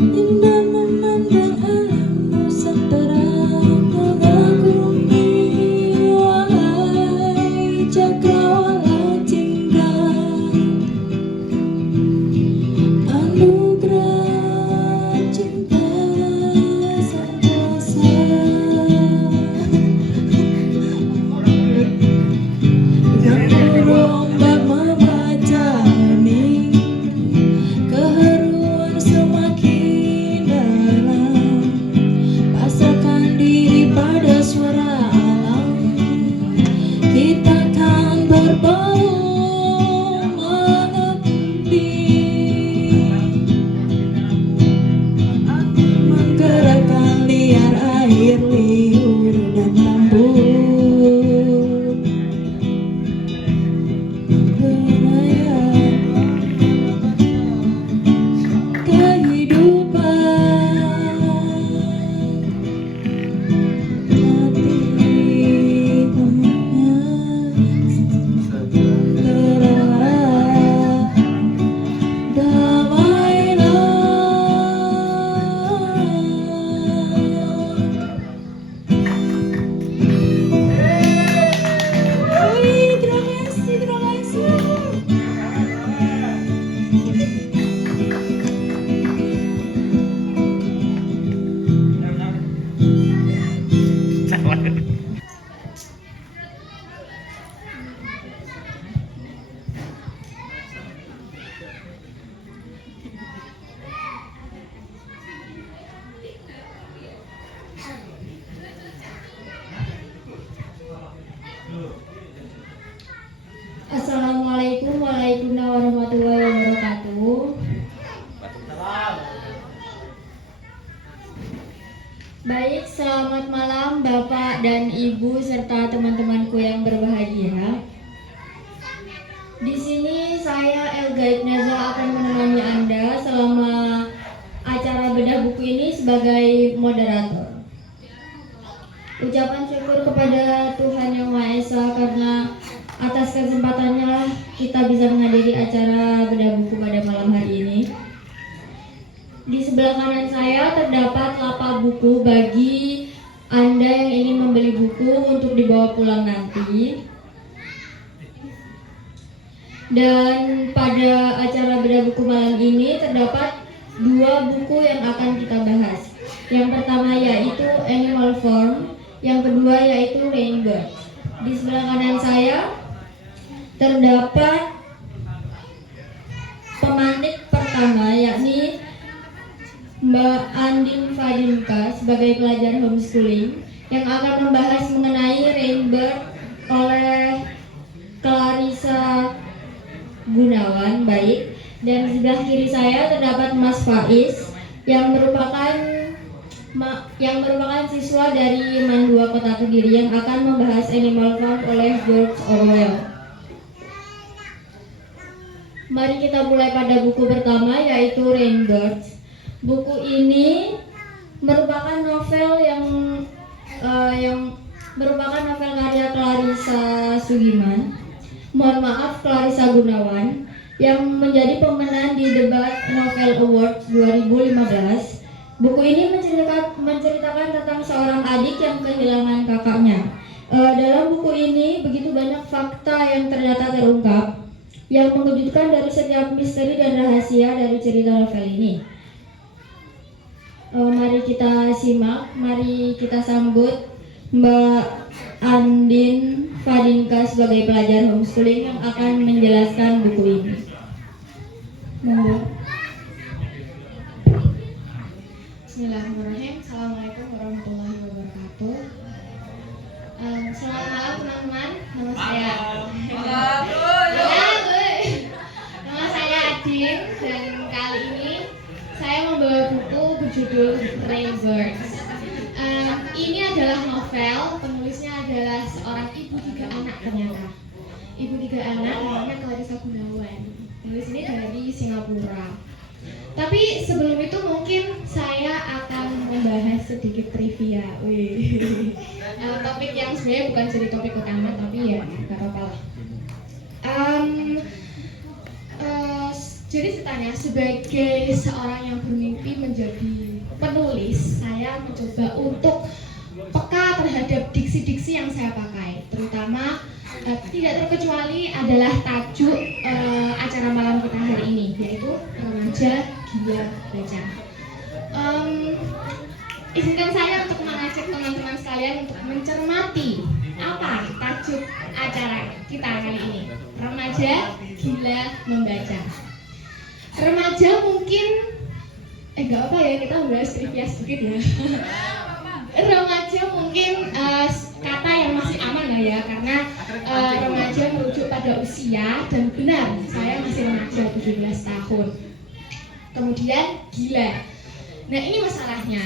Indah memandang alam Nusantara mengagumi, wahai cakrawala tinggal anugerah cinta sentosa. Yang berombak membaca hening, keharuan semakin dalam, pasrahkan diri pada suara alam. Kita kan berbau mengabdi, menggerakkan liar air liur dan rambut, berayap kehidupan hati temannya terlelah, damailah. Oi, terima kasih, terima kasih. Assalamualaikum warahmatullahi wabarakatuh. Baik, selamat malam Bapak dan Ibu serta teman-temanku yang berbahagia. Di sini saya Elga Ignaza akan menemani Anda selama acara bedah buku ini sebagai moderator. Ucapan syukur kepada Tuhan Yang Maha Esa karena atas kesempatannya kita bisa menghadiri acara bedah buku pada malam hari ini. Di sebelah kanan saya terdapat lapak buku bagi Anda yang ingin membeli buku untuk dibawa pulang nanti. Dan pada acara bedah buku malam ini terdapat dua buku yang akan kita bahas. Yang pertama yaitu Animal Farm, yang kedua yaitu Rainbird. Di sebelah kanan saya terdapat pemanik pertama yakni Mbak Andin Fadinka sebagai pelajar homeschooling yang akan membahas mengenai Rainbird oleh Clarissa Gunawan. Baik, dan di sebelah kiri saya terdapat Mas Faiz yang merupakan siswa dari Mandua Kota Kediri yang akan membahas Animal Farm oleh George Orwell. Mari kita mulai pada buku pertama yaitu Rainbird. Buku ini merupakan novel yang merupakan novel karya Clarissa Sugiman. Mohon maaf, Clarissa Gunawan yang menjadi pemenang di debat Novel Awards 2015. Buku ini menceritakan tentang seorang adik yang kehilangan kakaknya. Dalam buku ini begitu banyak fakta yang ternyata terungkap yang mengejutkan dari setiap misteri dan rahasia dari cerita novel ini. Mari kita simak, mari kita sambut Mbak Andin Fadinka sebagai pelajar homeschooling yang akan menjelaskan buku ini. Bismillahirrahmanirrahim. Assalamualaikum warahmatullahi wabarakatuh. Selamat malam teman-teman. Nama saya Adin dan kali ini saya membawa buku berjudul Rainbird. Ini adalah novel, penulisnya adalah seorang ibu 3 anak ternyata. Ibu 3 anak namanya Clarissa Gunawan. Penulis ini dari Singapura. Tapi sebelum itu mungkin saya akan membahas sedikit trivia. Topik yang sebenarnya bukan jadi topik utama, tapi ya gak apa-apa lah. Jadi ceritanya sebagai seorang yang bermimpi menjadi menjadi penulis, saya mencoba untuk peka terhadap diksi-diksi yang saya pakai, terutama tidak terkecuali adalah tajuk acara malam kita hari ini, yaitu Remaja Gila Baca. Izinkan saya untuk mengajak teman-teman sekalian untuk mencermati apa tajuk acara kita kali ini, Remaja Gila Membaca. Remaja mungkin nggak apa ya, kita bahas trivia sedikit ya. Remaja mungkin kata yang masih aman lah ya, karena remaja merujuk pada usia, dan benar saya masih remaja 17 tahun. Kemudian gila. Nah, ini masalahnya.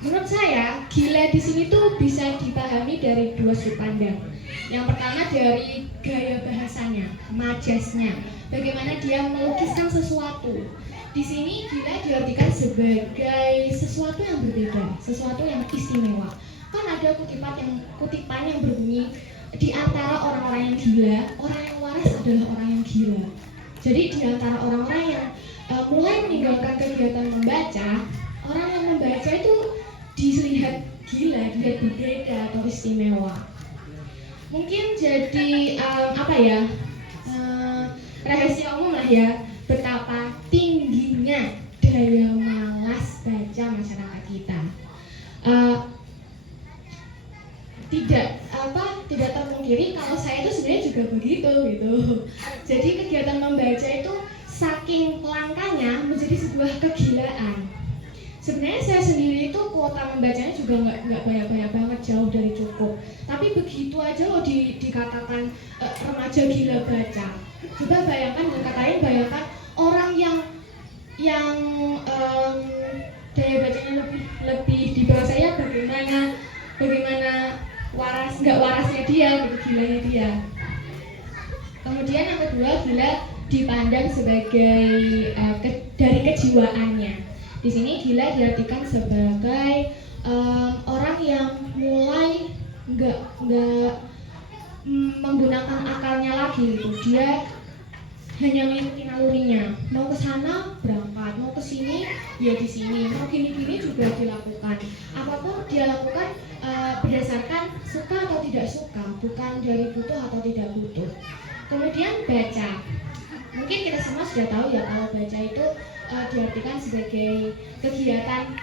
Menurut saya, gila di sini tuh bisa dipahami dari dua sudut pandang. Yang pertama dari gaya bahasanya, majasnya, bagaimana dia melukiskan sesuatu. Di sini gila diartikan sebagai sesuatu yang berbeda, sesuatu yang istimewa. Kan ada kutipan yang berbunyi, di antara orang-orang yang gila, orang yang waras adalah orang yang gila. Jadi di antara orang-orang yang mulai meninggalkan kegiatan membaca, orang yang membaca itu dilihat gila, dilihat berbeda atau istimewa. Mungkin jadi rahasia umum lah ya, betapa tingginya daya malas baca masyarakat kita. Tidak terpungkiri kalau saya itu sebenarnya juga begitu gitu. Jadi kegiatan membaca itu saking langkanya menjadi sebuah kegilaan. Sebenarnya saya sendiri itu kuota membacanya juga nggak banyak banget, jauh dari cukup. Tapi begitu aja loh dikatakan remaja gila baca. Coba bayangkan orang yang daya bacanya lebih di bawah saya, bagaimana nggak warasnya dia, gitu, gilanya dia. Kemudian yang kedua, gila dipandang sebagai dari kejiwaannya. Di sini gila diartikan sebagai orang yang mulai nggak menggunakan akalnya lagi gitu. Dia hanya mengikuti nalurinya, mau ke sana berangkat, mau ke sini ya di sini, mau gini-gini juga dilakukan. Apapun dia lakukan berdasarkan suka atau tidak suka, bukan dari butuh atau tidak butuh. Kemudian baca, mungkin kita semua sudah tahu ya kalau baca itu diartikan sebagai kegiatan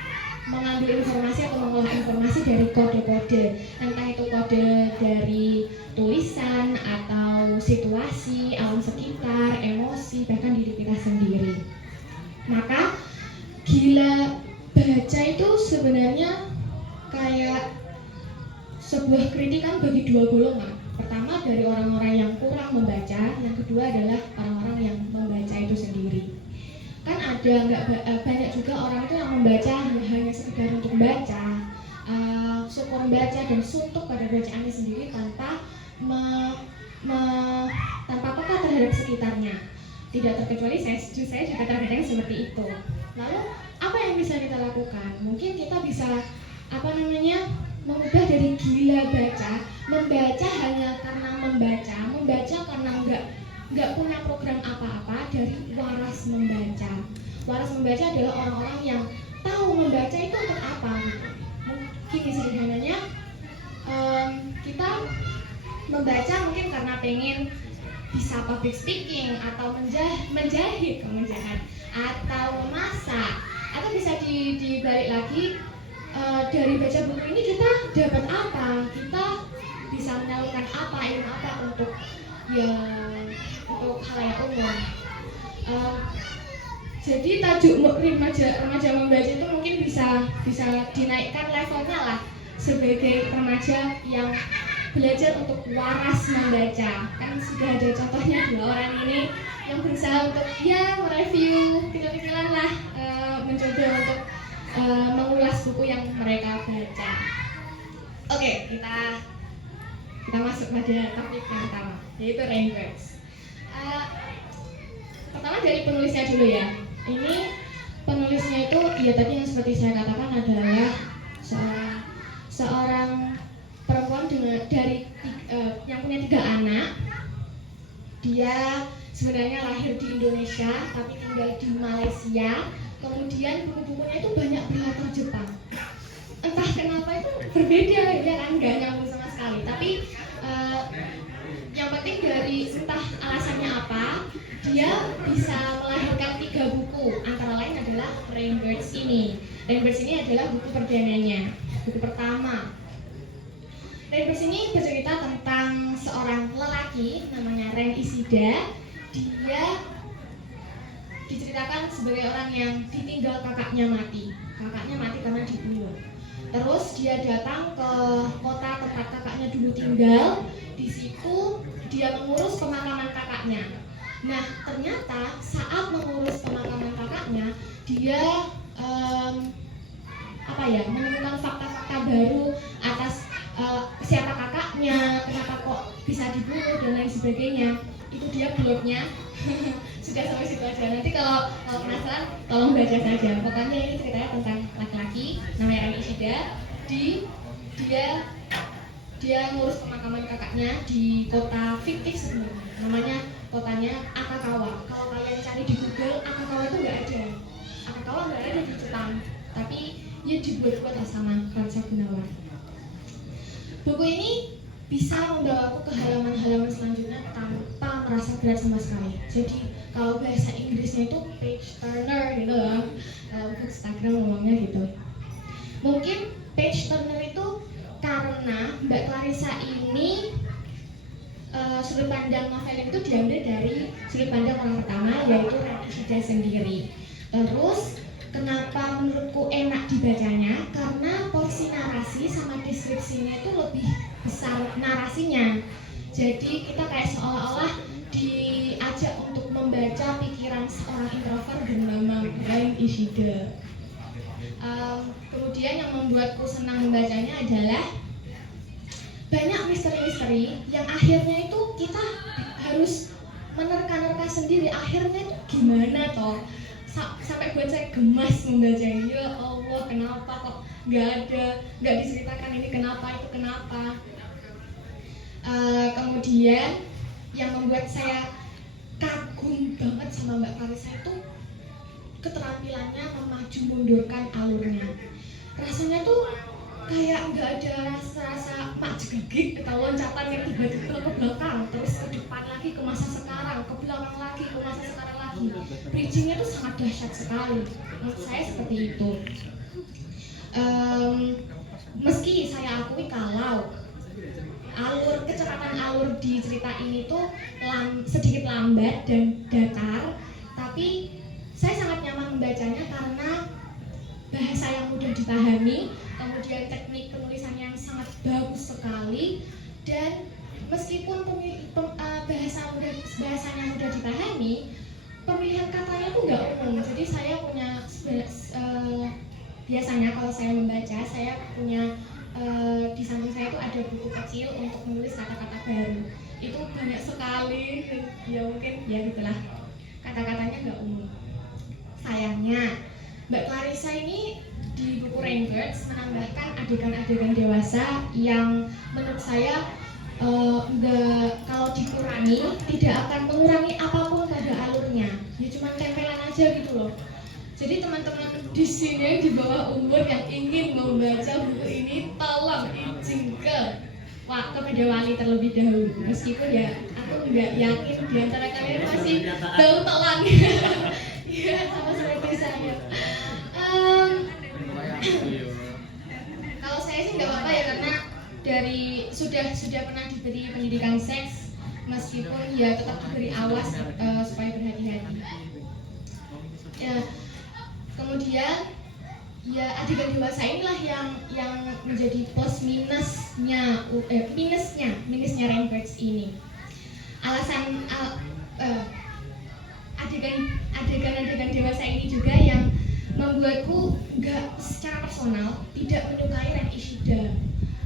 mengambil informasi atau mengolah informasi dari kode-kode, entah itu kode dari tulisan atau situasi, alam sekitar, emosi, bahkan diri kita sendiri. Maka gila baca itu sebenarnya kayak sebuah kritikan bagi dua golongan. Pertama dari orang-orang yang kurang membaca, yang kedua adalah orang-orang yang membaca itu sendiri. Kan ada banyak juga orang itu yang membaca hanya sekedar untuk baca, suka membaca dan suntuk pada bacaannya sendiri tanpa tanpa peka terhadap sekitarnya. Tidak terkecuali saya juga terkadang seperti itu. Lalu apa yang bisa kita lakukan? Mungkin kita bisa mengubah dari gila baca, membaca hanya karena membaca karena nggak punya program apa-apa, dari waras membaca. Waras membaca adalah orang-orang yang tahu membaca itu untuk apa. Mungkin sederhananya kita membaca mungkin karena pengen bisa public speaking atau menjahit atau memasak, atau bisa dibalik lagi, dari baca buku ini kita dapat apa, kita bisa menyalurkan apa, ilmu apa untuk khalayak umum. Jadi tajuk remaja membaca itu mungkin bisa dinaikkan levelnya lah, sebagai remaja yang belajar untuk waras membaca. Kan sudah ada contohnya dua orang ini yang berusaha untuk mereview kecil-kecilan lah, mencoba untuk mengulas buku yang mereka baca. Oke, kita masuk pada topik yang pertama, yaitu Rainbirds. Pertama dari penulisnya dulu ya. Ini penulisnya itu tadi yang seperti saya katakan adalah seorang perempuan yang punya 3 anak. Dia sebenarnya lahir di Indonesia tapi tinggal di Malaysia. Kemudian buku-bukunya itu berbeda ya kan, nggak nyambung sama sekali. Tapi yang penting dari entah alasannya apa, dia bisa melahirkan 3 buku, antara lain adalah Rainbirds ini. Rainbirds ini adalah buku perdananya, buku pertama. Rainbirds ini bercerita tentang seorang lelaki namanya Ren Ishida. Dia diceritakan sebagai orang yang ditinggal kakaknya mati karena dibunuh. Terus dia datang ke kota tempat kakaknya dulu tinggal. Di situ dia mengurus pemakaman kakaknya. Nah, ternyata saat mengurus pemakaman kakaknya, dia menemukan fakta-fakta baru atas siapa kakaknya, kenapa kok bisa dibunuh dan lain sebagainya. Itu dia blognya. Sudah sampai situ aja. Nanti kalau penasaran tolong baca saja. Pokoknya ini ceritanya tentang laki-laki namanya Ren Ishida. Dia ngurus pemakaman kakaknya di kota fiktif sebenarnya. Namanya kotanya Akakawa. Kalau kalian cari di Google, Akakawa itu nggak ada. Akakawa nggak ada di Jepang, tapi ya dibuat-buat sama Clarissa Gunawan. Buku ini bisa membawaku ke halaman-halaman selanjutnya tanpa merasa berat sama sekali. Jadi kalau bahasa Inggrisnya itu page turner gitu loh. Instagram ngomongnya gitu. Mungkin page turner itu karena Mbak Clarissa ini sudut pandang novel itu diambil dari sudut pandang orang pertama, yaitu Ren Ishida sendiri. Terus kenapa menurutku enak dibacanya? Karena porsi narasi sama deskripsinya itu lebih besar narasinya. Jadi kita kayak seolah-olah diajak untuk membaca pikiran seorang introvert bernama Ren Ishida. Kemudian yang membuatku senang membacanya adalah banyak misteri-misteri yang akhirnya itu kita harus menerka-nerka sendiri. Akhirnya itu gimana toh? Sampai buat saya gemas membacanya. Ya Allah, kenapa kok nggak diceritakan ini, kenapa itu kenapa? Kemudian yang membuat saya kagum banget sama Mbak Clarissa itu keterampilannya memaju mundurkan alurnya. Rasanya tuh kayak nggak ada rasa mak jegagik atau loncatan yang tiba-tiba ke belakang, terus ke depan lagi ke masa sekarang, ke belakang lagi ke masa sekarang lagi. Bridgingnya tuh sangat dahsyat sekali. Menurut saya seperti itu. Meski saya akui kalau kecepatan alur di cerita ini tuh sedikit lambat dan datar, tapi saya sangat nyaman membacanya karena bahasa yang mudah dipahami, kemudian teknik penulisan yang sangat bagus sekali, dan meskipun bahasanya mudah dipahami, pemilihan katanya tuh nggak umum. Jadi saya punya biasanya kalau saya membaca, saya punya di samping saya itu ada buku kecil untuk menulis kata-kata baru. Itu banyak sekali, ya mungkin ya gitulah, kata-katanya nggak umum. Sayangnya Mbak Clarissa ini di buku Rainbirds menambahkan adegan-adegan dewasa yang menurut saya kalau dikurangi tidak akan mengurangi apapun pada alurnya. Ya cuma tempelan aja gitu loh. Jadi teman-teman di sini di bawah umur yang ingin membaca buku ini, tolong izin kepada wali terlebih dahulu. Meskipun ya aku nggak yakin di antara kalian masih bau telan. Iya, sama seperti saya. Kalau saya sih nggak apa-apa ya, karena sudah pernah diberi pendidikan seks, meskipun ya tetap diberi awas supaya berhati-hati. Ya, kemudian ya adegan dewasa inilah yang menjadi plus minusnya Rainbirds ini. Adegan dewasa ini juga yang membuatku nggak secara personal tidak menyukai Ren Ishida.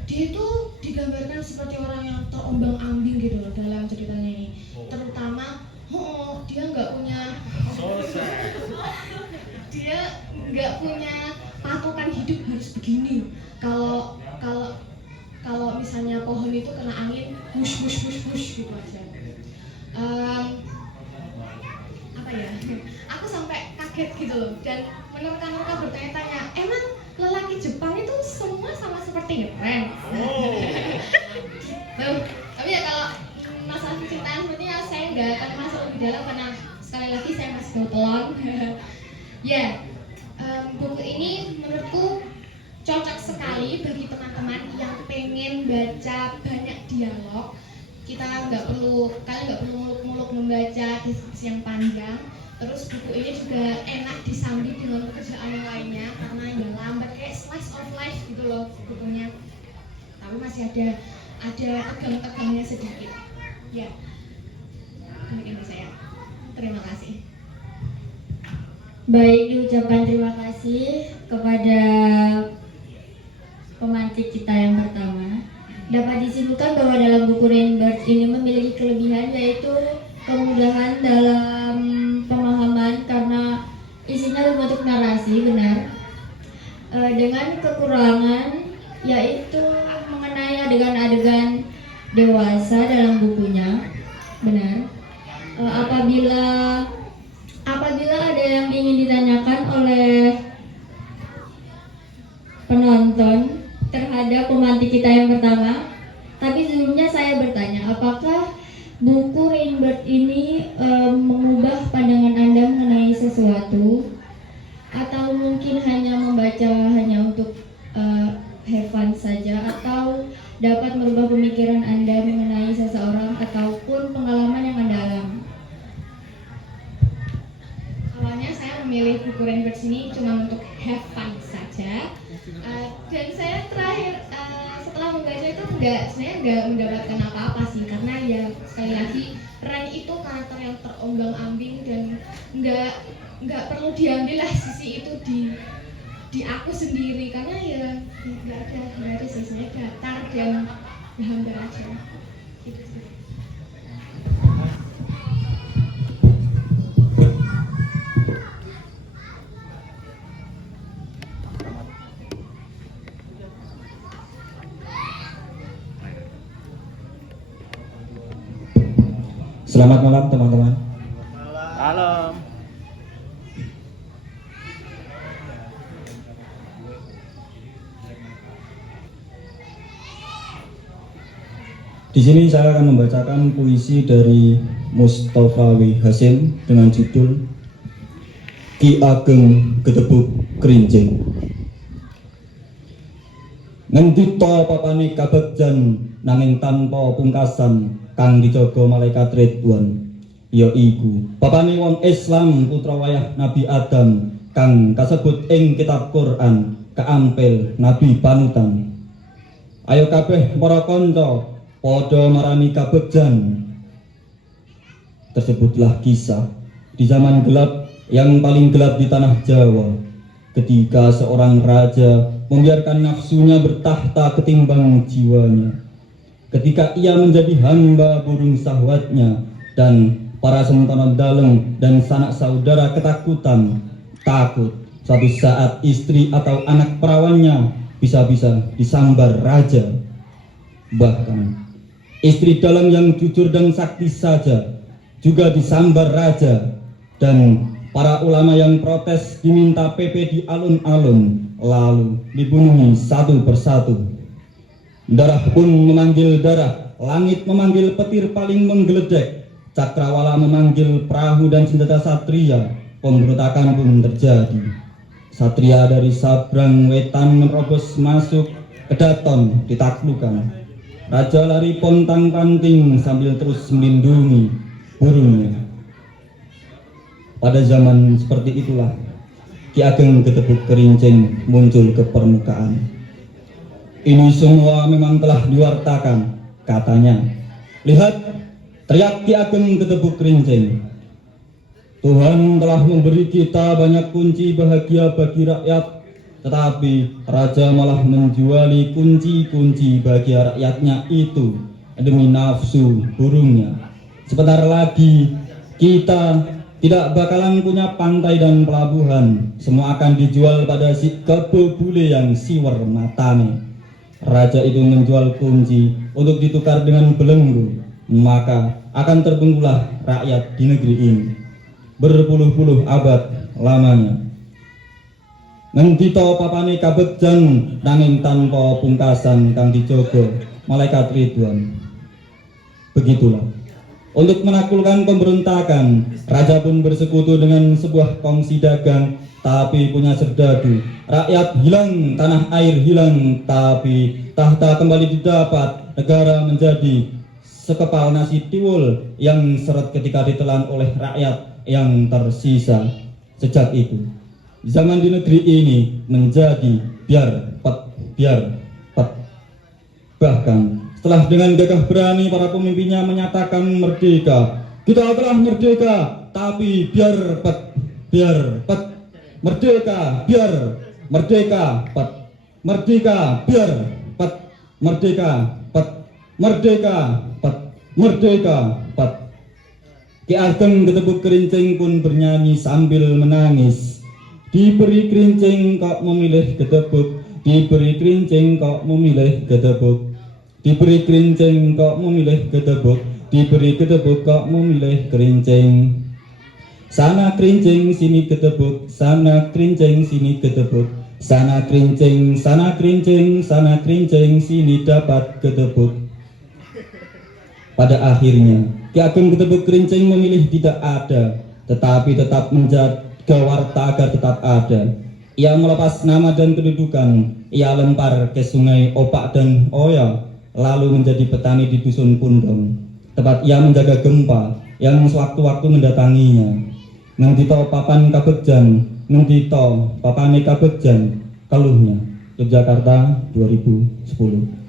Dia itu digambarkan seperti orang yang terombang-ambing gitu loh dalam ceritanya ini. Terutama dia nggak punya patokan hidup harus begini. Kalau misalnya pohon itu kena angin, hush gitu aja. Aku sampai kaget gitu loh, dan menerka-nerka bertanya-tanya, emang lelaki Jepang itu semua sama seperti ngerti ya keren. Tuh, tapi ya kalau masalah percintaan sepertinya saya nggak akan masuk lebih dalam karena sekali lagi saya masih bautelon. Ya, buku ini menurutku cocok sekali bagi teman-teman yang pengen baca banyak dialog. Kalian nggak perlu muluk-muluk membaca diskusi yang panjang. Terus buku ini juga enak disambi dengan pekerjaan yang lainnya karena ya lambat kayak slice of life gitu loh bukunya. Tapi masih ada tegang-tegangnya sedikit. Ya, demikian dari saya. Terima kasih. Baik, diucapkan terima kasih kepada pemantik kita yang pertama. Dapat disimpulkan bahwa dalam buku Rainbird ini memiliki kelebihan yaitu kemudahan dalam pemahaman karena isinya berbentuk narasi, benar. Dengan kekurangan yaitu mengenai adegan-adegan dewasa dalam bukunya, benar. Apabila ada yang ingin ditanyakan oleh penonton terhadap pemantik kita yang pertama, tapi sebelumnya saya bertanya, apakah buku Rainbird ini mengubah pandangan Anda mengenai sesuatu, atau mungkin hanya membaca hanya untuk have fun saja, atau dapat merubah pemikiran Anda mengenai seseorang ataupun pengalaman yang Anda alami? Awalnya saya memilih buku Rainbird ini cuma untuk have fun saja. Dan saya terakhir setelah membaca itu sebenarnya nggak mendapatkan apa-apa sih, karena ya sekali lagi Ren itu karakter yang terombang-ambing dan nggak perlu diambil lah sisi itu di aku sendiri, karena ya nggak ada sih, sebenarnya datar dan hambar aja gitu sih. Selamat malam teman-teman. Malam. Di sini saya akan membacakan puisi dari Mustafa W. Hasim dengan judul Ki Ageng Gedebuk Kerinjing. Ngendi to papane kabegjan nanging tanpa pungkasan kang dijaga malaikat Ridwan, ya iku papane wong Islam putra wayah Nabi Adam kang kasebut ing kitab Quran kaampil Nabi panutan. Ayo kabeh para kanca padha marani kabegjan. Tersebutlah kisah di zaman gelap yang paling gelap di tanah Jawa, ketika seorang raja membiarkan nafsunya bertahta ketimbang jiwanya. Ketika ia menjadi hamba burung syahwatnya dan para sentana daleng dan sanak saudara ketakutan, takut suatu saat istri atau anak perawannya bisa-bisa disambar raja. Bahkan istri dalam yang jujur dan sakti saja juga disambar raja, dan para ulama yang protes diminta PP di alun-alun lalu dibunuhi satu persatu. Darah pun memanggil darah, langit memanggil petir paling menggeledek, cakrawala memanggil perahu dan senjata satria. Pemberontakan pun terjadi. Satria dari Sabrang Wetan menerobos masuk ke Daton ditaklukkan. Raja lari pontang panting sambil terus melindungi burungnya. Pada zaman seperti itulah Ki Ageng Gedebuk Kerinjing muncul ke permukaan. Ini semua memang telah diwartakan, katanya. Lihat, teriak Ki Ageng Gedebuk Kerinjing. Tuhan telah memberi kita banyak kunci bahagia bagi rakyat, tetapi raja malah menjuali kunci-kunci bahagia rakyatnya itu demi nafsu burungnya. Sebentar lagi kita tidak bakalan punya pantai dan pelabuhan, semua akan dijual pada si kebobule yang siwer matane. Raja itu menjual kunci untuk ditukar dengan belenggu, maka akan terbenggulah rakyat di negeri ini berpuluh-puluh abad lamanya. Ngendita papane kabegjan nanging tanpa pungkasan kang dijaga malaikat Ridwan. Begitulah. Untuk menaklukkan pemberontakan, raja pun bersekutu dengan sebuah kongsi dagang, tapi punya serdadu. Rakyat hilang, tanah air hilang, tapi tahta kembali didapat. Negara menjadi sekepal nasi tiwul yang seret ketika ditelan oleh rakyat yang tersisa. Sejak itu, zaman di negeri ini menjadi biar pet. Bahkan setelah dengan gagah berani para pemimpinnya menyatakan merdeka, kita telah merdeka, tapi biar pet, merdeka, biar, merdeka, pet, merdeka, biar, pet, merdeka, pet, merdeka, pet, merdeka, pet. Ki Ageng Ketebuk Kerincing pun bernyanyi sambil menangis. Diberi kerincing kok memilih ketebuk, diberi kerincing kok memilih ketebuk. Diberi kerincing kok memilih ketebuk, diberi ketebuk kok memilih kerincing. Sana kerincing sini ketebuk, sana kerincing sini ketebuk, sana kerincing, sana kerincing, sana kerincing sini dapat ketebuk. Pada akhirnya Ki Ageng Ketebuk Kerincing memilih tidak ada, tetapi tetap menjaga warta agar tetap ada. Ia melepas nama dan kedudukan, ia lempar ke sungai Opak dan Oya, lalu menjadi petani di dusun Pundong. Tempat ia menjaga gempa yang sewaktu-waktu mendatanginya. Ngendito papan kabegjan, ngendito papane kabegjan, keluhnya. Yogyakarta 2010.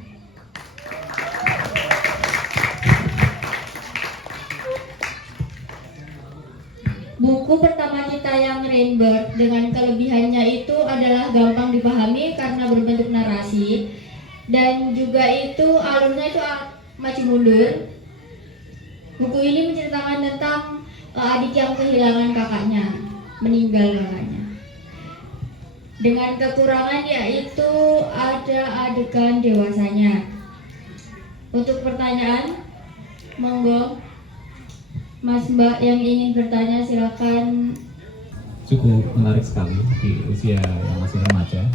Buku pertama kita yang Rainbird dengan kelebihannya itu adalah gampang dipahami karena berbentuk narasi, dan juga itu alurnya itu maju mundur. Buku ini menceritakan tentang adik yang kehilangan kakaknya, meninggal kakaknya. Dengan kekurangan yaitu ada adegan dewasanya. Untuk pertanyaan, monggo Mas Mbak yang ingin bertanya silakan. Cukup menarik sekali di usia yang masih remaja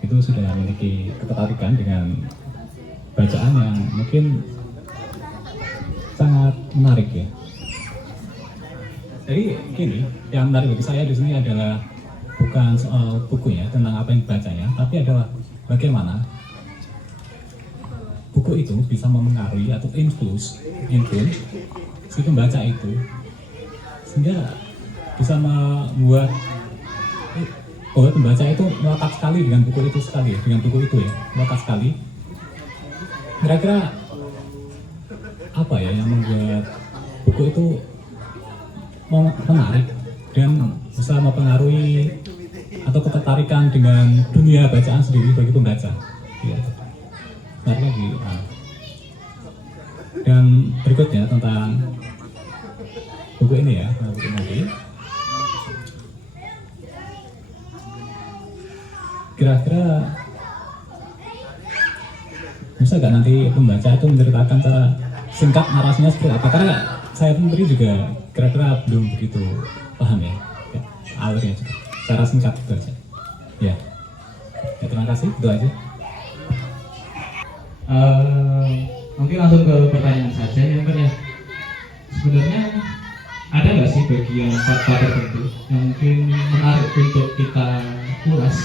itu sudah memiliki ketertarikan dengan bacaan yang mungkin sangat menarik ya. Jadi gini, yang menarik bagi saya di sini adalah bukan soal bukunya tentang apa yang dibacanya, tapi adalah bagaimana buku itu bisa memengaruhi atau influence si pembaca itu, sehingga bisa membuat pembaca itu melekat sekali dengan buku itu melekat sekali. Kira-kira apa ya yang membuat buku itu menarik dan bisa mempengaruhi atau ketertarikan dengan dunia bacaan sendiri bagi pembaca. Ya. Menarik lagi. Dan berikutnya tentang buku ini ya, buku nanti. Kira-kira bisa nggak nanti pembaca itu menceritakan cara singkat narasinya seperti apa? Karena saya sendiri juga kira-kira belum begitu paham ya alurnya juga. Cara singkat itu aja. Ya, terima kasih, itu aja. Mungkin langsung ke pertanyaan saja ya Mbak ya. Sebenarnya ada nggak sih bagian fakta tertentu yang mungkin menarik untuk kita ulas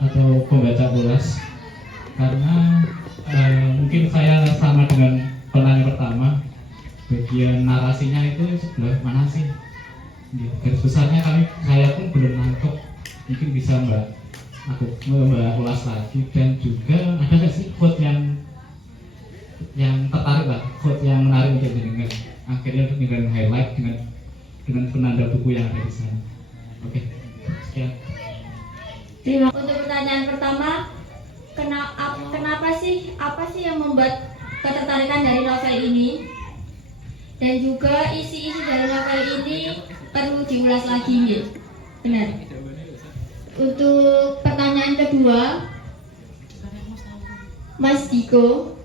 atau pembaca ulas? Karena mungkin saya sama dengan penanya pertama, bagian narasinya itu sebelah mana sih? Garis besarnya saya pun belum nangkep. Mungkin bisa Mbak ulas lagi. Dan juga ada nggak sih quote yang tertarik lah, quote yang menarik untuk didengar, akhirnya untuk dengan highlight dengan penanda buku yang ada di sana. Oke, sekian. Untuk pertanyaan pertama, kenapa sih, apa sih yang membuat ketertarikan dari novel ini, dan juga isi-isi dari novel ini perlu diulas lagi ya? Benar. Untuk pertanyaan kedua, Mas Diko,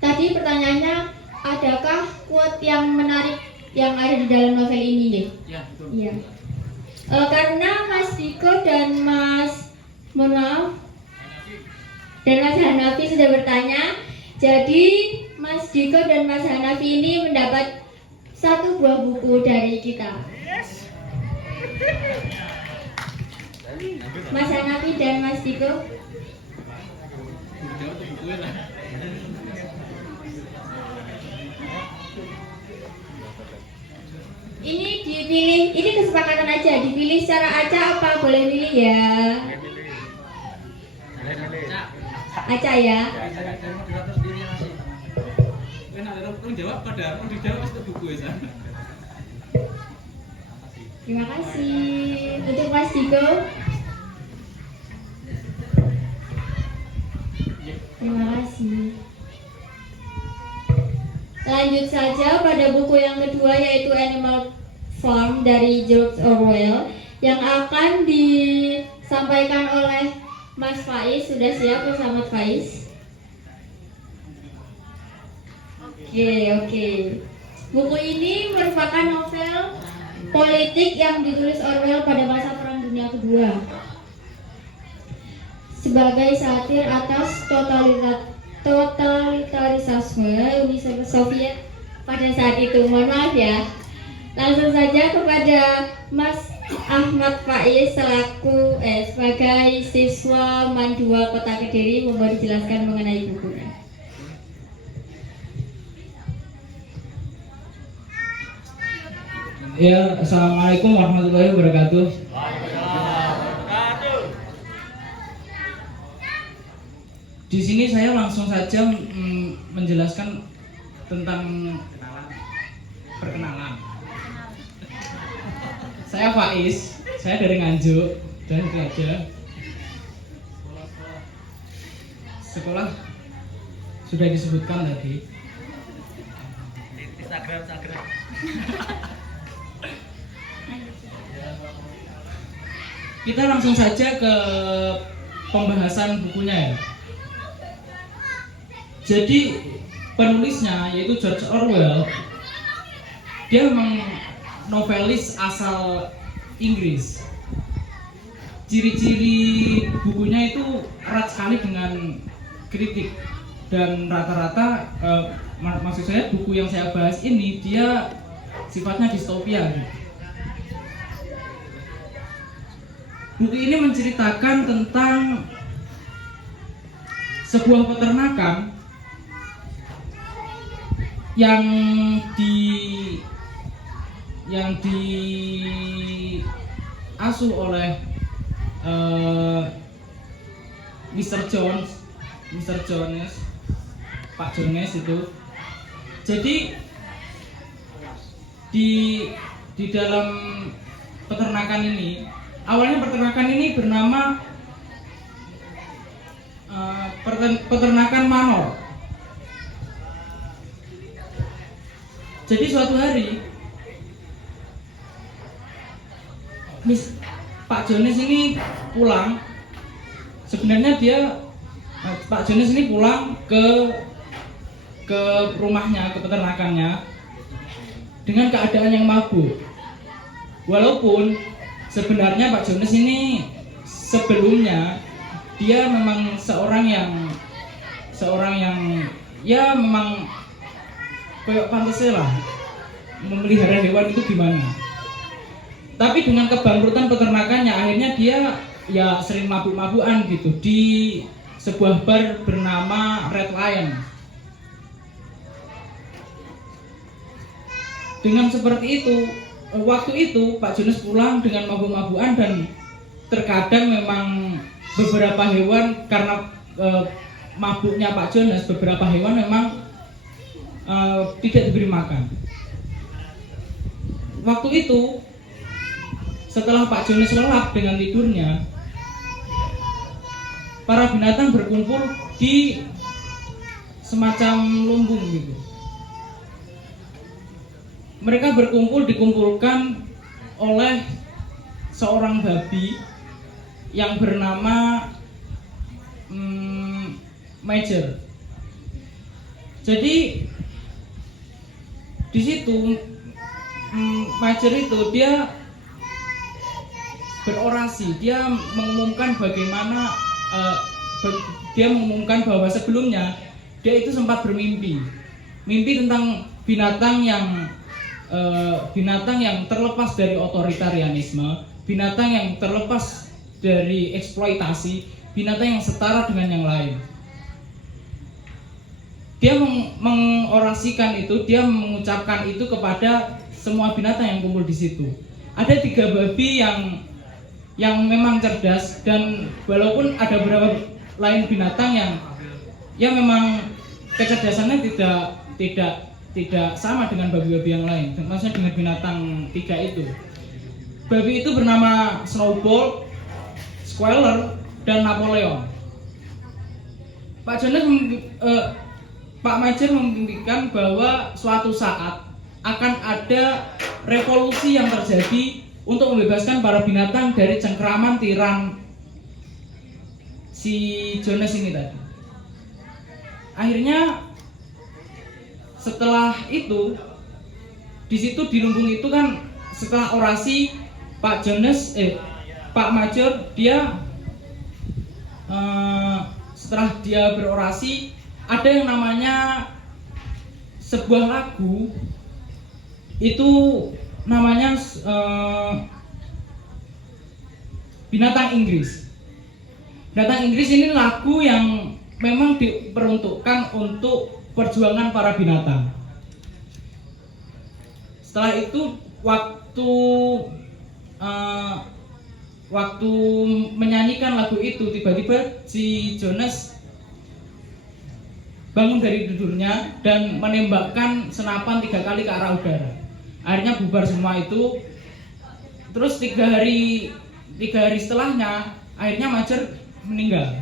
tadi pertanyaannya, adakah quote yang menarik yang ada di dalam novel ini deh? Iya. Karena Mas Diko dan mohon maaf, dan Mas Hanafi sudah bertanya, jadi Mas Diko dan Mas Hanafi ini mendapat 1 buah buku dari kita. Mas Hanafi dan Mas Diko. Ini dipilih, ini kesepakatan aja, dipilih secara acak apa boleh milih ya? Acak ya. Terima kasih untuk Mas Diko. Terima kasih. Lanjut saja pada buku yang kedua, yaitu Animal Farm dari George Orwell, yang akan disampaikan oleh Mas Faiz. Sudah siap bersama Faiz? Oke. Buku ini merupakan novel politik yang ditulis Orwell pada masa Perang Dunia Kedua sebagai satir atas totalitarisme Uni Soviet pada saat itu. Mohon maaf ya. Langsung saja kepada Mas Ahmad Faiz sebagai siswa MAN 2 Kota Kediri, mohon dijelaskan mengenai bukunya. Ya, assalamualaikum warahmatullahi wabarakatuh. Di sini saya langsung saja menjelaskan tentang perkenalan. Saya Faiz, saya dari Nganjuk, dan itu aja. Sekolah sudah disebutkan tadi. Instagram. Kita langsung saja ke pembahasan bukunya ya. Jadi penulisnya yaitu George Orwell, dia memang novelis asal Inggris. Ciri-ciri bukunya itu erat sekali dengan kritik, dan rata-rata maksud saya buku yang saya bahas ini dia sifatnya distopia. Buku ini menceritakan tentang sebuah peternakan yang diasuh oleh Mr. Jones, Pak Jones itu. Jadi di dalam peternakan ini, awalnya peternakan ini bernama peternakan Manor. Jadi suatu hari Pak Jones ini pulang. Sebenarnya Pak Jones ini pulang ke rumahnya, ke peternakannya dengan keadaan yang mabuk. Walaupun sebenarnya Pak Jones ini sebelumnya dia memang seorang yang ya memang kayak pantasnya lah memelihara hewan itu gimana. Tapi dengan kebangkrutan peternakannya, akhirnya dia ya sering mabuk-mabukan gitu di sebuah bar bernama Red Lion. Dengan seperti itu, waktu itu Pak Jones pulang dengan mabuk-mabukan, dan terkadang memang beberapa hewan karena mabuknya Pak Jones, beberapa hewan memang tidak diberi makan. Waktu itu setelah Pak Jones lelap dengan tidurnya, para binatang berkumpul di semacam lumbung gitu. Mereka dikumpulkan oleh seorang babi yang bernama Major. Jadi di situ Major itu dia berorasi. Dia mengumumkan bagaimana dia mengumumkan bahwa sebelumnya dia itu sempat bermimpi, mimpi tentang binatang yang terlepas dari otoritarianisme, binatang yang terlepas dari eksploitasi, binatang yang setara dengan yang lain. Dia mengorasikan itu, dia mengucapkan itu kepada semua binatang yang kumpul di situ. Ada 3 babi yang memang cerdas, dan walaupun ada beberapa lain binatang yang memang kecerdasannya tidak sama dengan babi-babi yang lain, maksudnya dengan binatang 3 itu. Babi itu bernama Snowball, Squealer, dan Napoleon. Pak Jones Pak Major memimpikan bahwa suatu saat akan ada revolusi yang terjadi untuk membebaskan para binatang dari cengkraman tiran si Jones ini tadi. Akhirnya setelah itu, di situ di lumbung itu kan, setelah orasi Pak Major, dia setelah dia berorasi, ada yang namanya sebuah lagu, itu namanya Binatang Inggris. Binatang Inggris ini lagu yang memang diperuntukkan untuk perjuangan para binatang. Setelah itu waktu menyanyikan lagu itu, tiba-tiba si Jones bangun dari tidurnya dan menembakkan senapan 3 kali ke arah udara. Akhirnya bubar semua itu. Terus 3 hari setelahnya, akhirnya Major meninggal.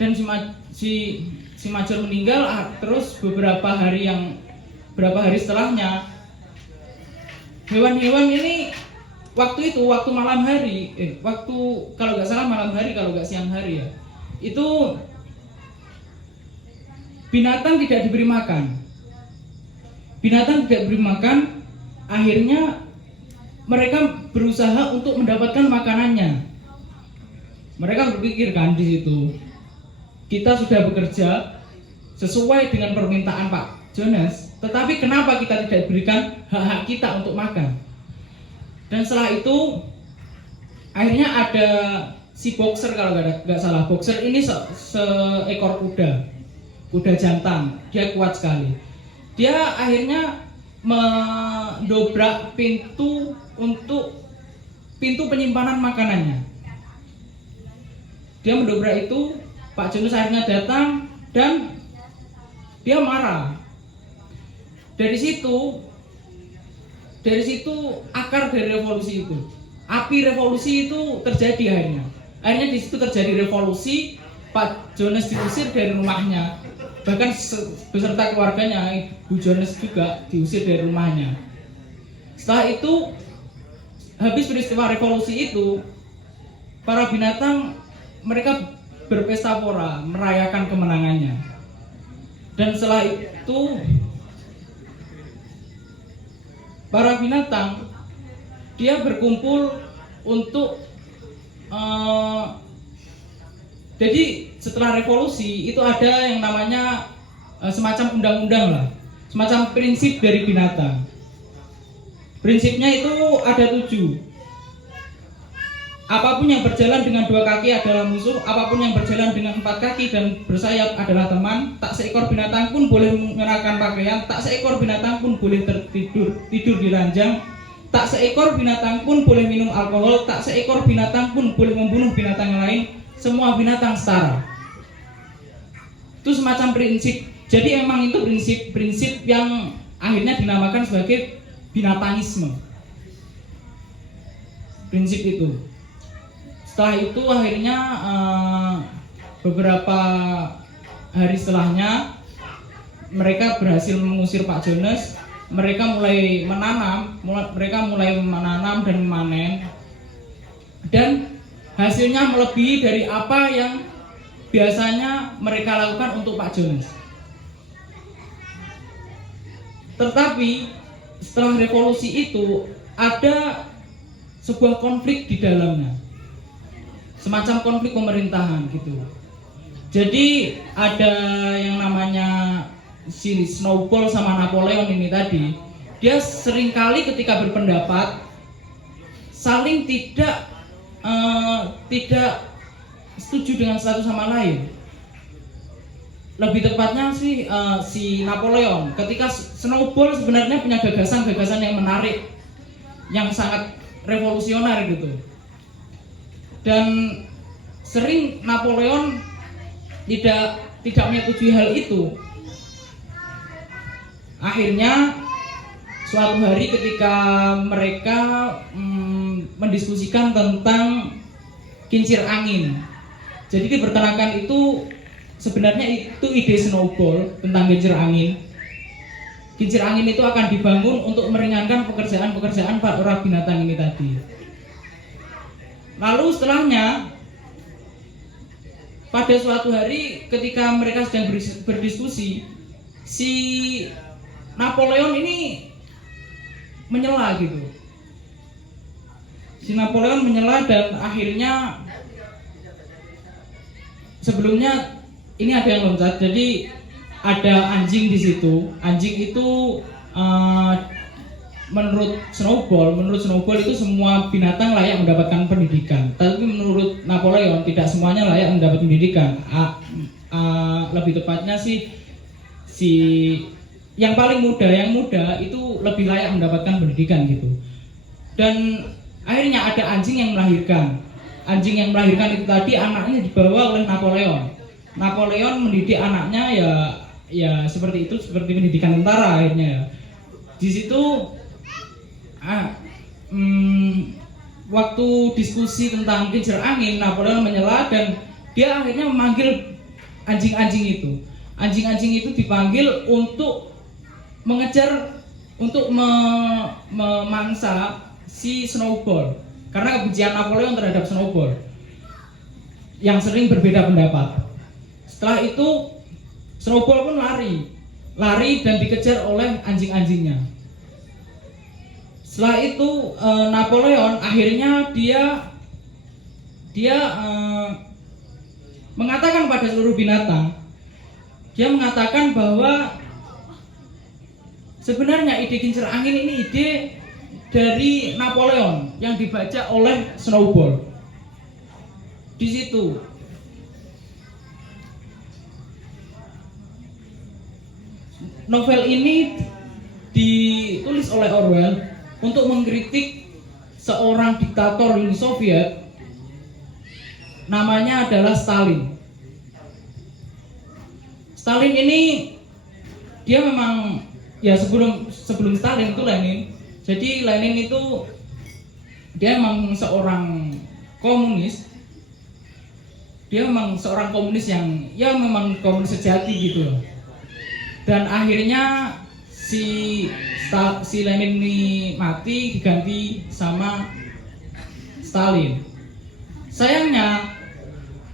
Dan si Major meninggal. Terus beberapa hari setelahnya, hewan-hewan ini waktu malam hari, kalau nggak salah malam hari, kalau nggak siang hari ya, itu binatang tidak diberi makan. Akhirnya mereka berusaha untuk mendapatkan makanannya. Mereka berpikir kan di situ, kita sudah bekerja sesuai dengan permintaan Pak Jones, tetapi kenapa kita tidak diberikan hak-hak kita untuk makan? Dan setelah itu akhirnya ada si boxer, kalau nggak salah, boxer ini seekor kuda jantan, dia kuat sekali. Dia akhirnya mendobrak pintu penyimpanan makanannya. Dia mendobrak itu, Pak Jones akhirnya datang dan dia marah. Dari situ akar dari revolusi itu, api revolusi itu terjadi akhirnya di situ terjadi revolusi. Pak Jones diusir dari rumahnya, bahkan beserta keluarganya. Ibu Jones juga diusir dari rumahnya. Setelah itu, habis peristiwa revolusi itu, para binatang mereka berpesta pora merayakan kemenangannya. Dan setelah itu para binatang dia berkumpul untuk jadi setelah revolusi itu ada yang namanya semacam undang-undang lah, semacam prinsip dari binatang. Prinsipnya itu ada 7. Apapun yang berjalan dengan 2 kaki adalah musuh, apapun yang berjalan dengan 4 kaki dan bersayap adalah teman. Tak seekor binatang pun boleh mengenakan pakaian, tak seekor binatang pun boleh tidur di ranjang, tak seekor binatang pun boleh minum alkohol, tak seekor binatang pun boleh membunuh binatang lain. Semua binatang setara. Itu semacam prinsip. Jadi emang itu prinsip yang akhirnya dinamakan sebagai binatangisme. Prinsip itu. Setelah itu akhirnya beberapa hari setelahnya mereka berhasil mengusir Pak Jones. Mereka mulai menanam dan memanen, dan hasilnya melebihi dari apa yang biasanya mereka lakukan untuk Pak Jones. Tetapi setelah revolusi itu ada sebuah konflik di dalamnya. semacam konflik pemerintahan gitu. Jadi ada yang namanya si Snowball sama Napoleon ini tadi, dia seringkali ketika berpendapat saling tidak setuju dengan satu sama lain. Lebih tepatnya sih si Napoleon, ketika Snowball sebenarnya punya gagasan-gagasan yang menarik, yang sangat revolusioner gitu. Dan sering Napoleon tidak menyetujui hal itu. Akhirnya suatu hari ketika mereka mendiskusikan tentang kincir angin. Jadi diperkenalkan itu sebenarnya itu ide Snowball tentang kincir angin. Kincir angin itu akan dibangun untuk meringankan pekerjaan-pekerjaan para binatang ini tadi. Lalu setelahnya, pada suatu hari ketika mereka sedang berdiskusi, si Napoleon ini menyela gitu. Si Napoleon menyela dan akhirnya sebelumnya ini ada yang loncat, jadi ada anjing di situ. Anjing itu menurut Snowball itu semua binatang layak mendapatkan pendidikan. Tapi menurut Napoleon tidak semuanya layak mendapat pendidikan. Lebih tepatnya sih si yang paling muda, yang muda itu lebih layak mendapatkan pendidikan gitu. Dan akhirnya ada anjing yang melahirkan. Anjing yang melahirkan itu tadi anaknya dibawa oleh Napoleon. Napoleon mendidik anaknya ya seperti itu, seperti pendidikan tentara akhirnya ya. Di situ waktu diskusi tentang kincir angin, Napoleon menyela dan dia akhirnya memanggil anjing-anjing itu. Anjing-anjing itu dipanggil untuk mengejar, untuk memangsa si Snowball karena kebencian Napoleon terhadap Snowball yang sering berbeda pendapat. Setelah itu Snowball pun lari dan dikejar oleh anjing-anjingnya. Setelah itu Napoleon akhirnya dia mengatakan pada seluruh binatang, dia mengatakan bahwa sebenarnya ide kincir angin ini ide dari Napoleon yang dibaca oleh Snowball. Di situ novel ini ditulis oleh Orwell untuk mengkritik seorang diktator Uni Soviet, namanya adalah Stalin. Stalin ini dia memang ya sebelum Stalin itu Lenin. Jadi Lenin itu dia memang seorang komunis. Dia memang seorang komunis yang ya memang komunis sejati gitu. Dan akhirnya si Lenin ini mati diganti sama Stalin. Sayangnya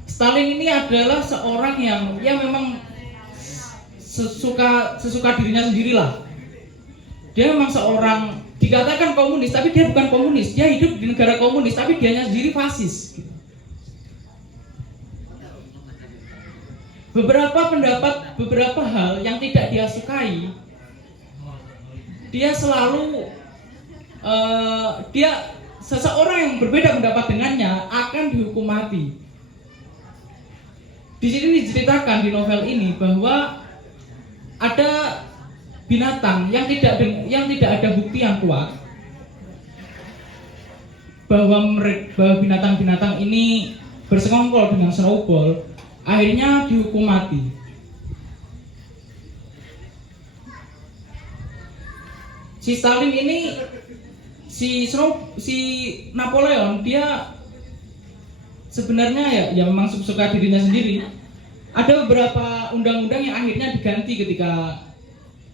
Stalin ini adalah seorang yang ya memang sesuka dirinya sendirilah. Dia memang seorang dikatakan komunis tapi dia bukan komunis. Dia hidup di negara komunis tapi dianya sendiri fasis. Beberapa hal yang tidak dia sukai, dia selalu seseorang yang berbeda pendapat dengannya akan dihukum mati. Di sini diceritakan di novel ini bahwa ada binatang yang tidak ada bukti yang kuat bahwa binatang-binatang ini bersekongkol dengan Snowball, akhirnya dihukum mati. Si Stalin ini, si Napoleon, dia sebenarnya ya memang suka dirinya sendiri. Ada beberapa undang-undang yang akhirnya diganti ketika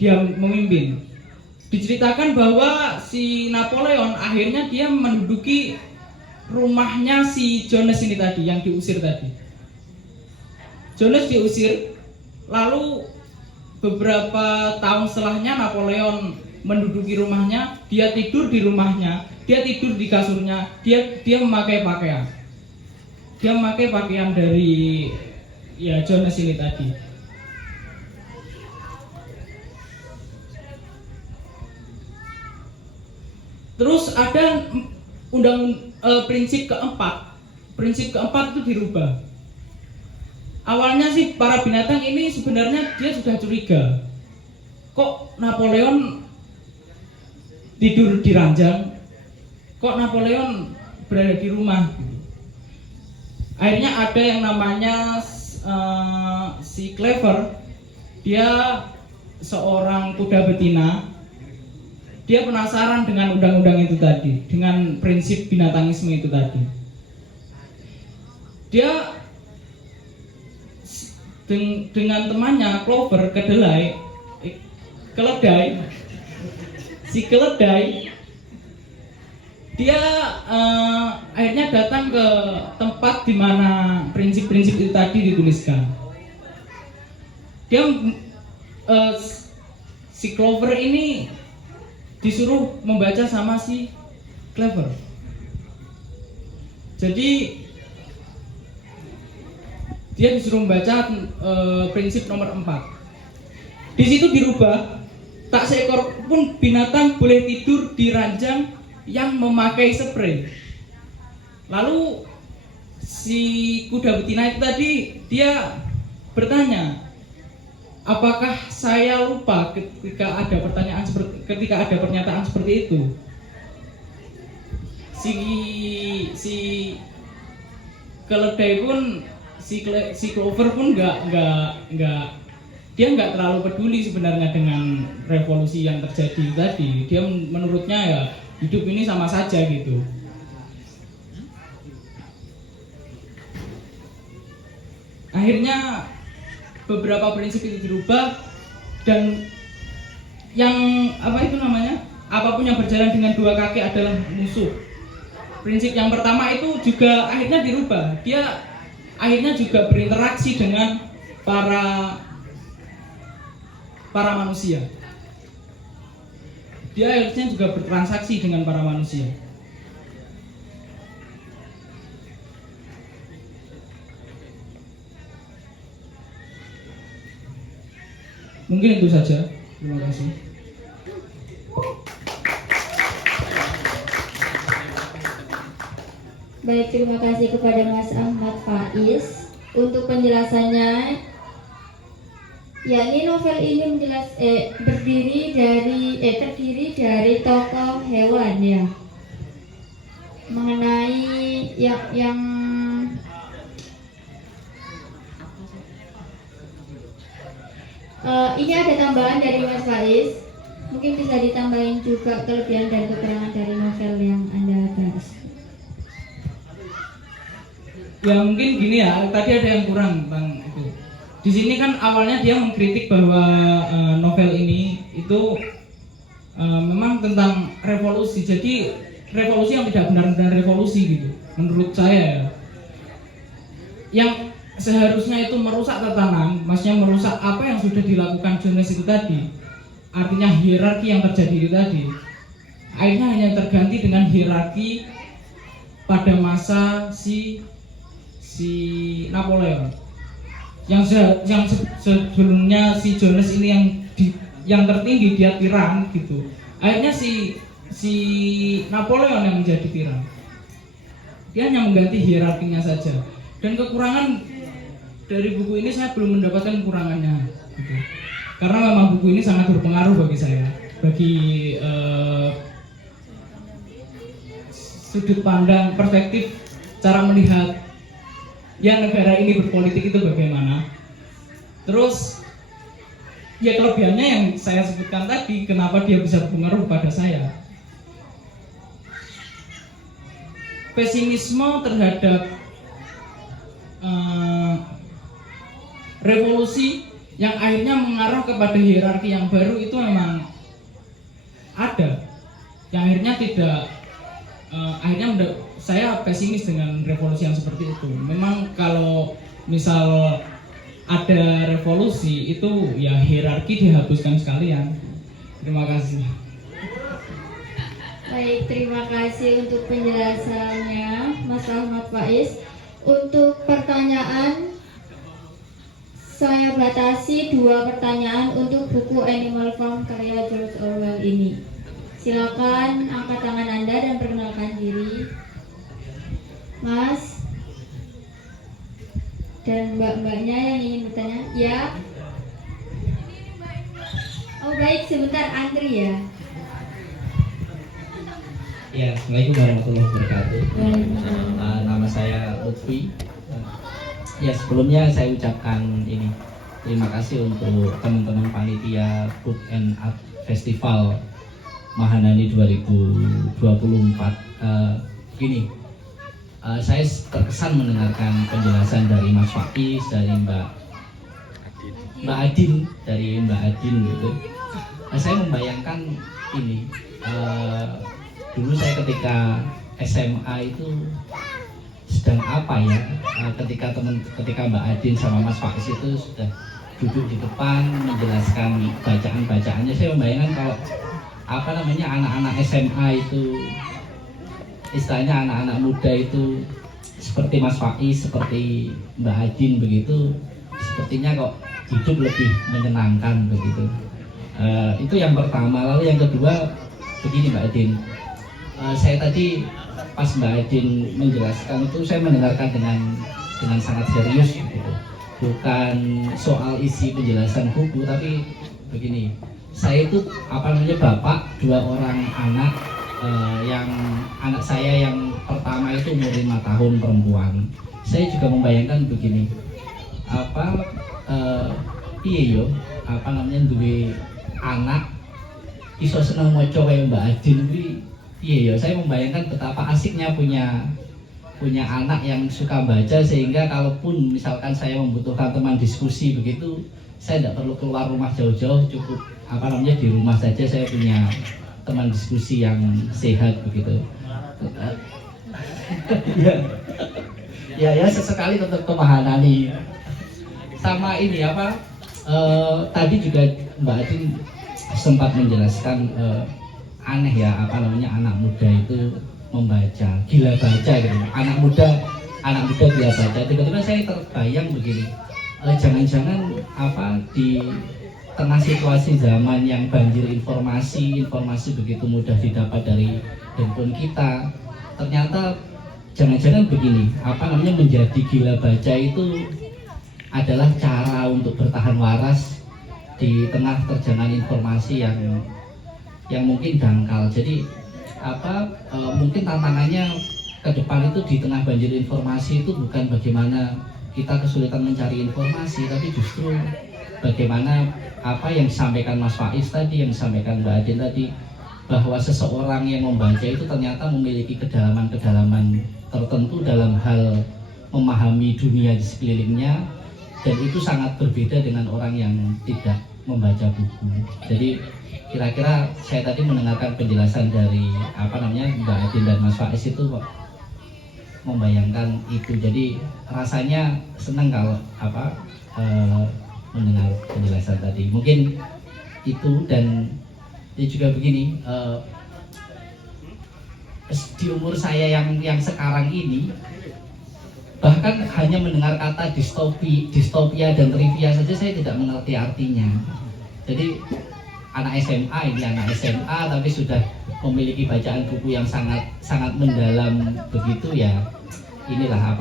dia memimpin. Diceritakan bahwa si Napoleon akhirnya dia menduduki rumahnya si Jones ini tadi, yang diusir tadi. Jones diusir, lalu beberapa tahun setelahnya Napoleon menduduki rumahnya, dia tidur di rumahnya, dia tidur di kasurnya, dia memakai pakaian. dia memakai pakaian dari ya Jones ini tadi. Terus ada prinsip keempat. Prinsip keempat itu dirubah. Awalnya sih para binatang ini sebenarnya dia sudah curiga. Kok Napoleon tidur di ranjang? Kok Napoleon berada di rumah? Akhirnya ada yang namanya si Clever. Dia seorang kuda betina. Dia penasaran dengan undang-undang itu tadi, dengan prinsip binatangisme itu tadi. Dia dengan temannya Clover keledai, dia akhirnya datang ke tempat di mana prinsip-prinsip itu tadi dituliskan. Dia si Clover ini disuruh membaca sama si Clever. Jadi dia disuruh membaca prinsip nomor 4. Di situ dirubah, tak seekor pun binatang boleh tidur di ranjang yang memakai spray. Lalu si kuda betina itu tadi dia bertanya, apakah saya lupa ketika ada pernyataan seperti itu? Si keledai pun si Clover pun dia nggak terlalu peduli sebenarnya dengan revolusi yang terjadi tadi. Dia menurutnya ya hidup ini sama saja gitu. Akhirnya beberapa prinsip itu dirubah, dan yang apapun yang berjalan dengan dua kaki adalah musuh. Prinsip yang pertama itu juga akhirnya dirubah. Dia akhirnya juga berinteraksi dengan para manusia. Dia akhirnya juga bertransaksi dengan para manusia. Mungkin itu saja. Terima kasih. Baik, terima kasih kepada Mas Ahmad Faiz untuk penjelasannya. Yakni novel ini terdiri dari tokoh hewan ya. Mengenai yang ini ada tambahan dari Mas Faiz. Mungkin bisa ditambahin juga kelebihan dan kekurangan dari novel yang Anda bahas. Ya mungkin gini ya, tadi ada yang kurang Bang itu. Di sini kan awalnya dia mengkritik bahwa novel ini itu memang tentang revolusi. Jadi revolusi yang tidak benar-benar revolusi gitu. Menurut saya ya. Yang seharusnya itu merusak tatanan, maksudnya merusak apa yang sudah dilakukan Jones itu tadi. Artinya hierarki yang terjadi itu tadi. Akhirnya hanya terganti dengan hierarki pada masa si Napoleon. Yang sebelumnya si Jones ini yang tertinggi, dia tiran gitu. Akhirnya si Napoleon yang menjadi tiran. Dia hanya mengganti hierarkinya saja. Dan kekurangan dari buku ini saya belum mendapatkan kekurangannya gitu. Karena memang buku ini sangat berpengaruh bagi saya, bagi sudut pandang, perspektif, cara melihat ya negara ini berpolitik itu bagaimana. Terus ya kelebihannya yang saya sebutkan tadi, kenapa dia bisa berpengaruh kepada saya. Pesimisme terhadap revolusi yang akhirnya mengarah kepada hierarki yang baru itu memang ada. Yang akhirnya tidak saya pesimis dengan revolusi yang seperti itu. Memang kalau misal ada revolusi itu ya hierarki dihapuskan sekalian. Terima kasih. Baik, terima kasih untuk penjelasannya Mas Ahmad Faiz. Untuk pertanyaan, saya batasi 2 pertanyaan untuk buku Animal Farm karya George Orwell ini. Silakan angkat tangan Anda dan perkenalkan diri, Mas dan mbak-mbaknya yang ingin bertanya. Ya. Oh baik, sebentar antri ya. Ya, Assalamualaikum warahmatullahi wabarakatuh. Waalaikumsalam. Nama saya Lutfi. Ya, sebelumnya saya ucapkan ini terima kasih untuk teman-teman panitia Book and Art Festival Mahanani 2024. Saya terkesan mendengarkan penjelasan dari Mas Faiz, dari Mbak Adin, gitu. Saya membayangkan ini. Dulu saya ketika SMA itu sedang apa ya? Ketika Mbak Adin sama Mas Faiz itu sudah duduk di depan menjelaskan bacaan-bacaannya, saya membayangkan kalau anak-anak SMA itu, istilahnya anak-anak muda itu seperti Mas Faiz, seperti Mbak Adin begitu, sepertinya kok hidup lebih menyenangkan begitu. Itu yang pertama. Lalu yang kedua begini Mbak Adin, saya tadi pas Mbak Adin menjelaskan itu saya mendengarkan dengan sangat serius gitu. Bukan soal isi penjelasan buku, tapi begini, saya itu bapak 2 orang anak, yang anak saya yang pertama itu umur 5 tahun perempuan. Saya juga membayangkan begini, duwe anak iso seneng maca kaya Mbak Adin kuwi piye ya. Saya membayangkan betapa asiknya punya anak yang suka baca, sehingga kalaupun misalkan saya membutuhkan teman diskusi begitu, saya tidak perlu keluar rumah jauh-jauh, cukup di rumah saja saya punya teman diskusi yang sehat begitu. ya sesekali tetap ke Mahanani. Sama ini tadi juga Mbak Adin sempat menjelaskan aneh ya, anak muda itu membaca, gila baca gitu. Anak muda gila baca. Tiba-tiba saya terbayang begini, jangan-jangan di tengah situasi zaman yang banjir informasi begitu mudah didapat dari handphone kita, ternyata jangan-jangan begini, menjadi gila baca itu adalah cara untuk bertahan waras di tengah terjangan informasi yang mungkin dangkal. Jadi mungkin tantangannya ke depan itu di tengah banjir informasi itu bukan bagaimana kita kesulitan mencari informasi, tapi justru bagaimana apa yang disampaikan Mas Faiz tadi, yang disampaikan Mbak Adin tadi, bahwa seseorang yang membaca itu ternyata memiliki kedalaman-kedalaman tertentu dalam hal memahami dunia di sekelilingnya, dan itu sangat berbeda dengan orang yang tidak membaca buku. Jadi kira-kira saya tadi mendengarkan penjelasan dari Mbak Adin dan Mas Faiz itu kok membayangkan itu. Jadi rasanya senang kalau mendengar penjelasan tadi. Mungkin itu, dan juga begini, di umur saya yang sekarang ini, bahkan hanya mendengar kata distopia dan trivia saja saya tidak mengerti artinya. Jadi anak SMA tapi sudah memiliki bacaan buku yang sangat mendalam begitu ya. Inilah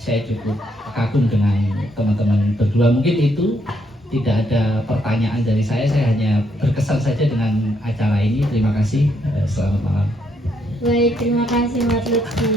saya cukup kagum dengan teman-teman berdua. Mungkin itu, tidak ada pertanyaan dari saya hanya berkesan saja dengan acara ini. Terima kasih, selamat malam. Baik, terima kasih Mas Lutfi.